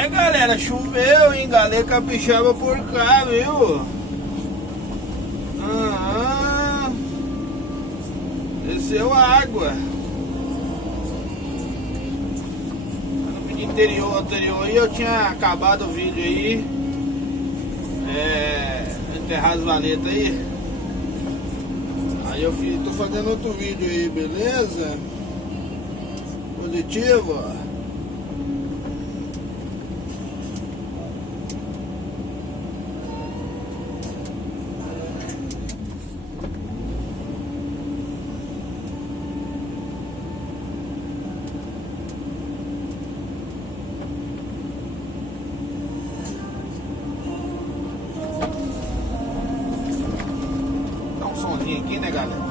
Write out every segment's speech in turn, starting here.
É, galera, choveu, hein? Galera capixaba por cá, viu? Desceu a água. No vídeo anterior aí eu tinha acabado o vídeo aí. Enterrar as vanetas aí. Aí eu tô fazendo outro vídeo aí, beleza? Positivo, ó. Aqui, né, galera?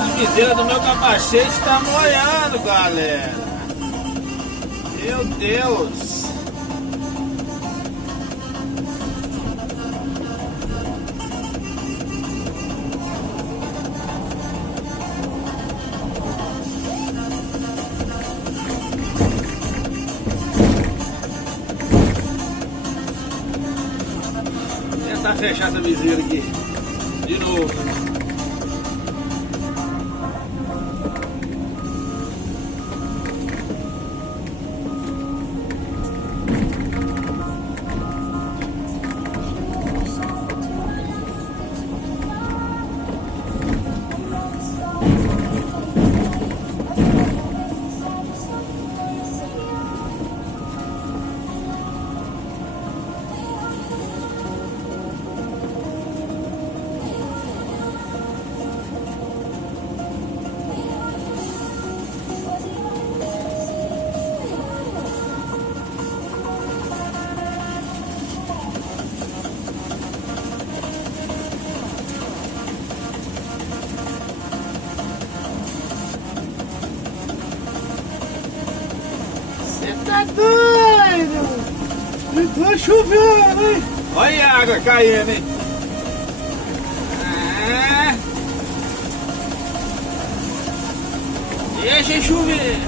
A viseira do meu capacete está molhando, galera. Meu Deus. Vou tentar fechar essa viseira aqui de novo. Tá doido! Tá chovendo, hein? Olha a água caindo, hein? Deixa chover!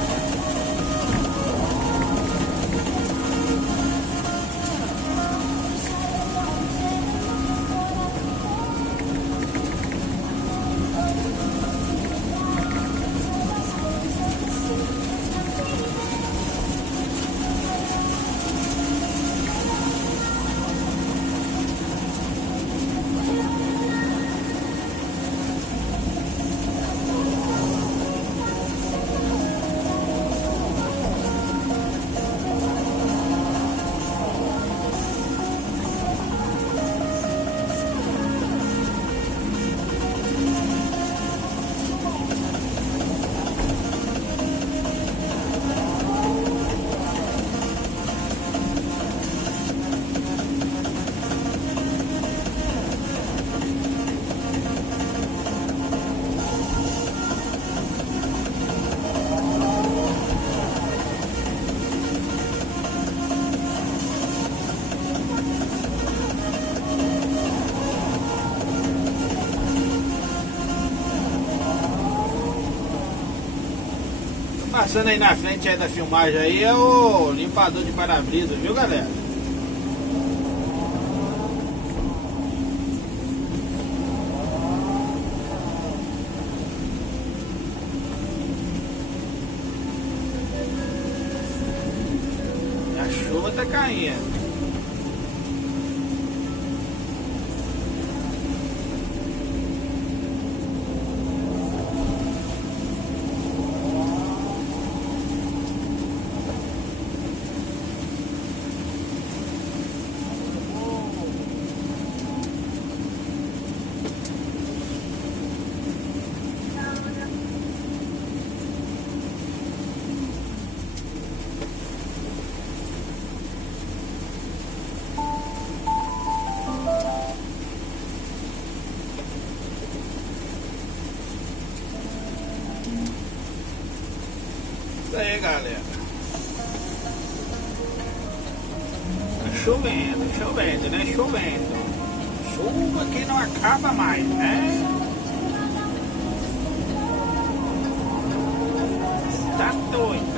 Passando aí na frente aí da filmagem aí é o limpador de para-brisa, viu, galera? A chuva tá caindo. Isso aí, galera. Tá chovendo, né? Chovendo. Chuva que não acaba mais, né? Tá doida.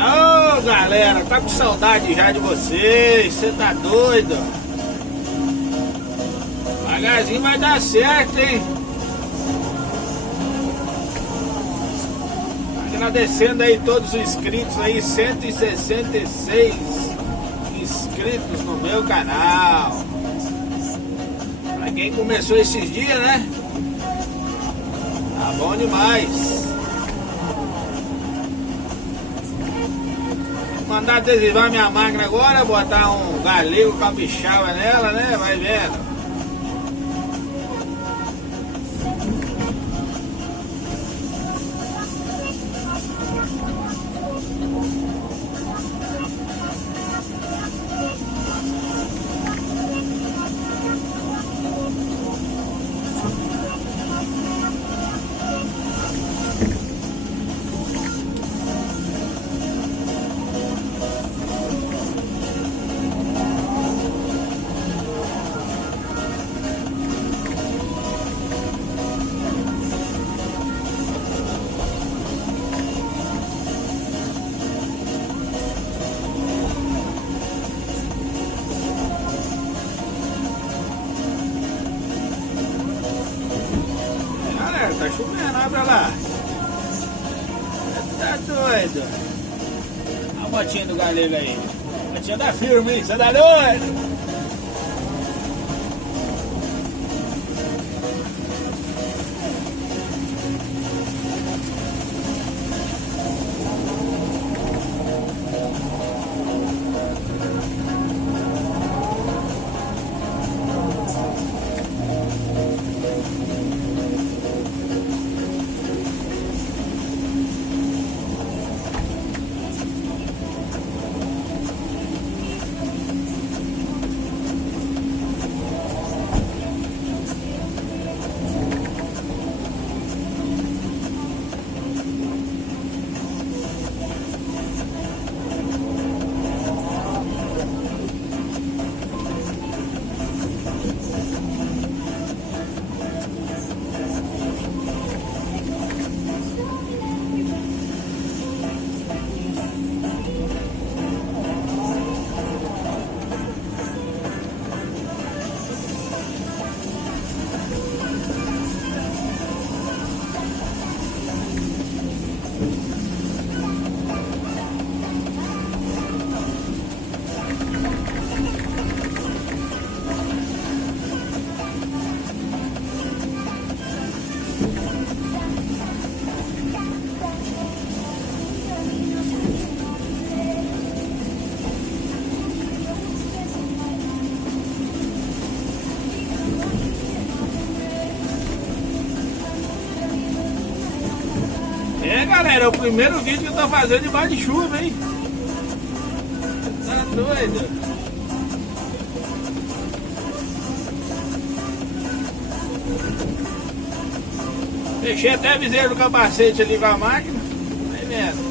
Ô galera, tá com saudade já de vocês, você tá doido? Devagarzinho vai dar certo, hein? Agradecendo aí todos os inscritos aí, 166 inscritos no meu canal. Pra quem começou esses dias, né? Tá bom demais. Mandar adesivar minha máquina agora, botar um galego capixaba nela, né? Vai vendo. Tá chovendo, olha pra lá. Tá doido. Olha a motinha do galego aí. A motinha da firme, hein? Você tá doido? galera, é o primeiro vídeo que eu tô fazendo debaixo de chuva, hein? Tá doido? Fechei até a viseira do capacete ali com a máquina. Vai vendo.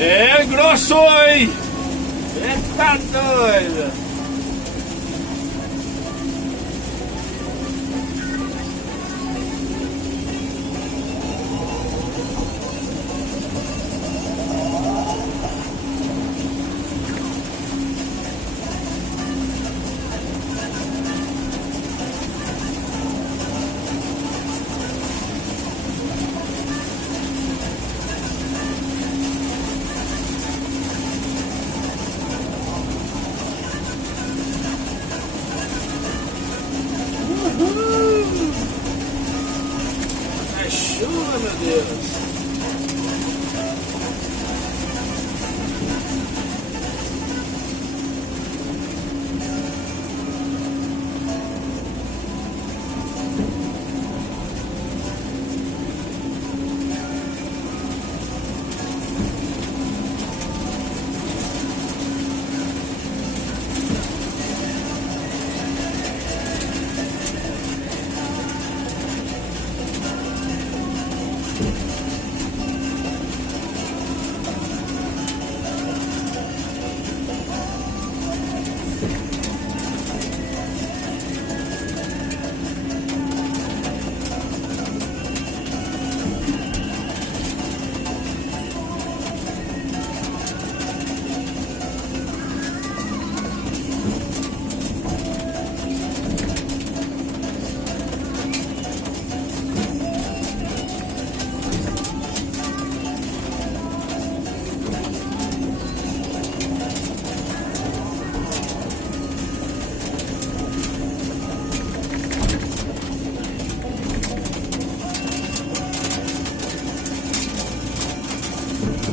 É grosso, hein? É, tá doido. É chuva, meu Deus.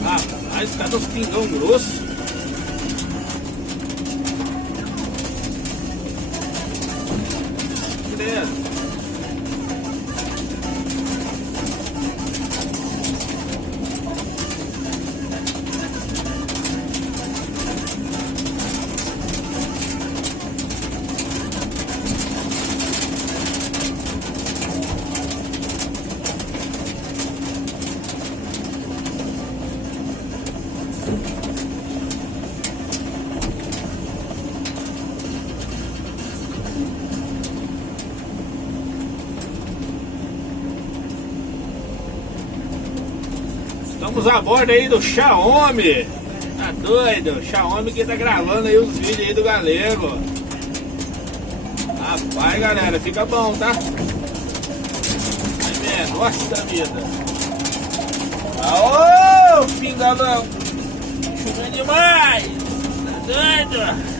Rapaz, cada os pingão grosso. Credo. Estamos a bordo aí do Xiaomi. Tá doido? Xiaomi que tá gravando aí os vídeos aí do galego. Rapaz, galera, fica bom, tá? Vai vendo, nossa vida. Aô, pingalão. Chovendo demais. Tá doido?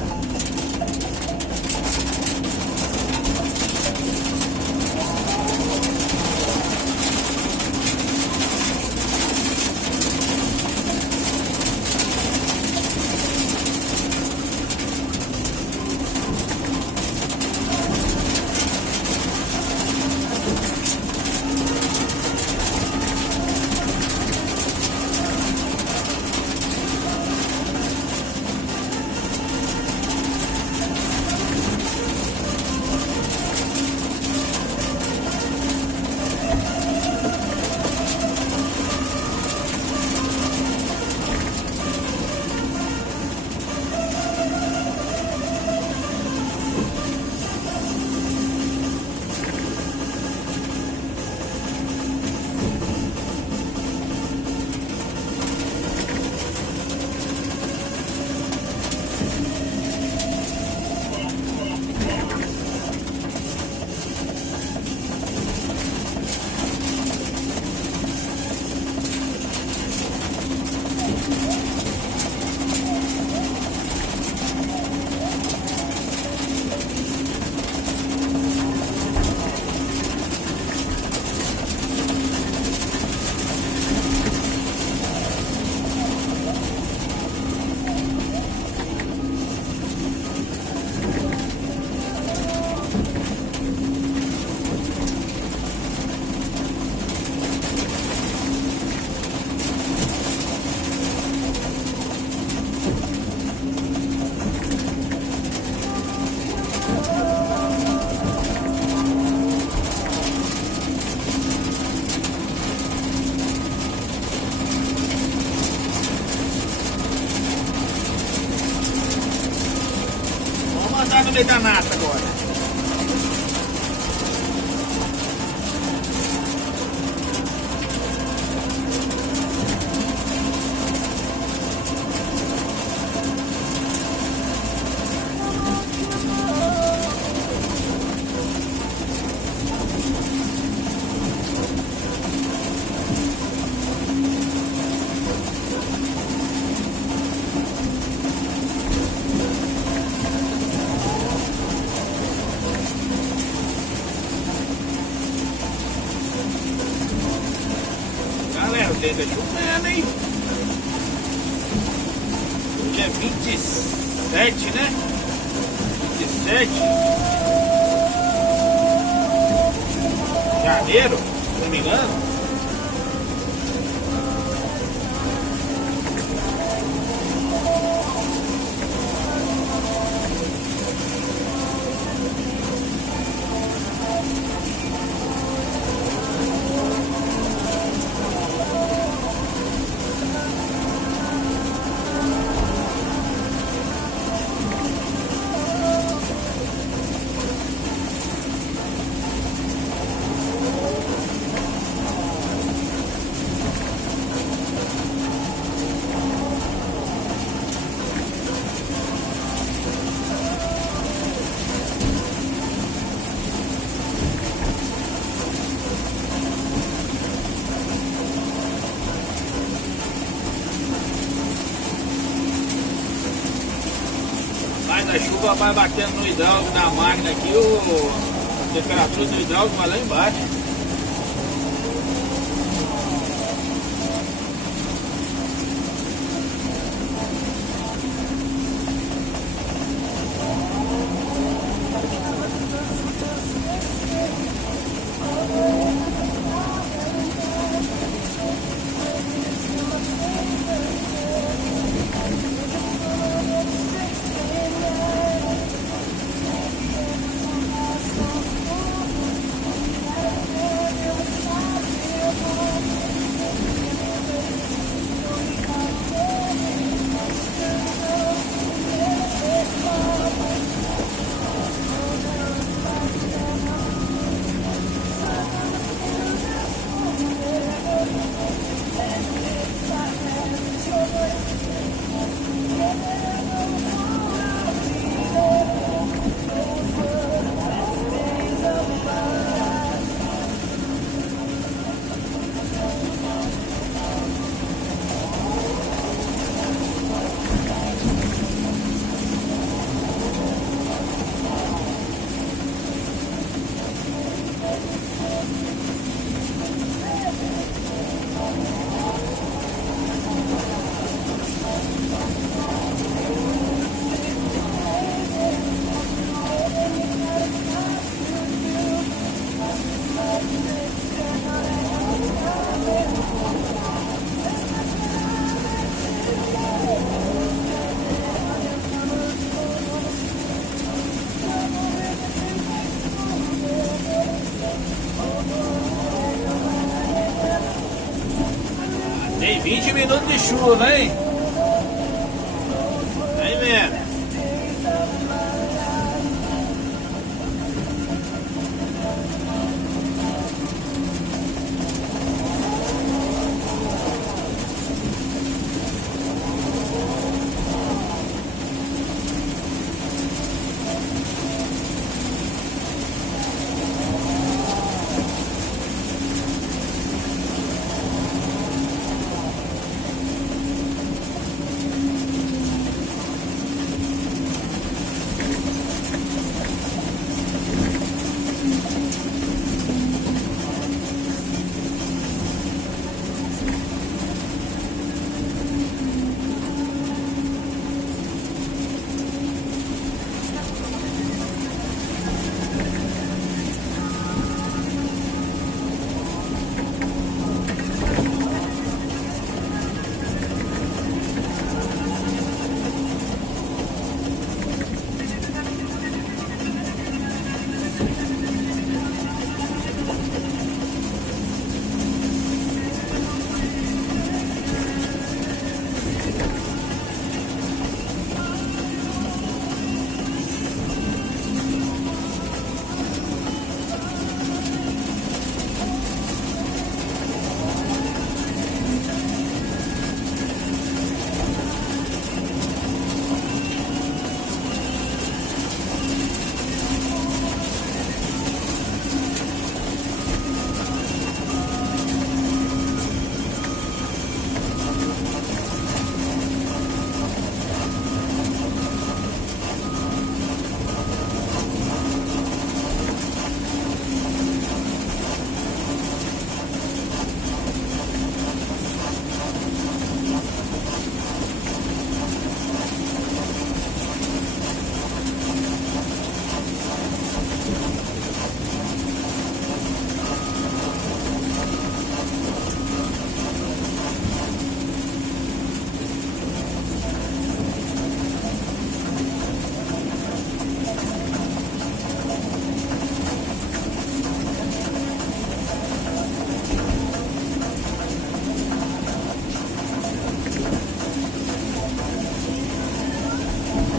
meio da nata agora. Galera, o tempo é chovendo, hein? Hoje é 27, né? 27 de janeiro, se não me engano. Mas a chuva vai batendo no hidráulico da máquina aqui, a temperatura do hidráulico vai lá embaixo. Tem 20 minutos de chuva, hein?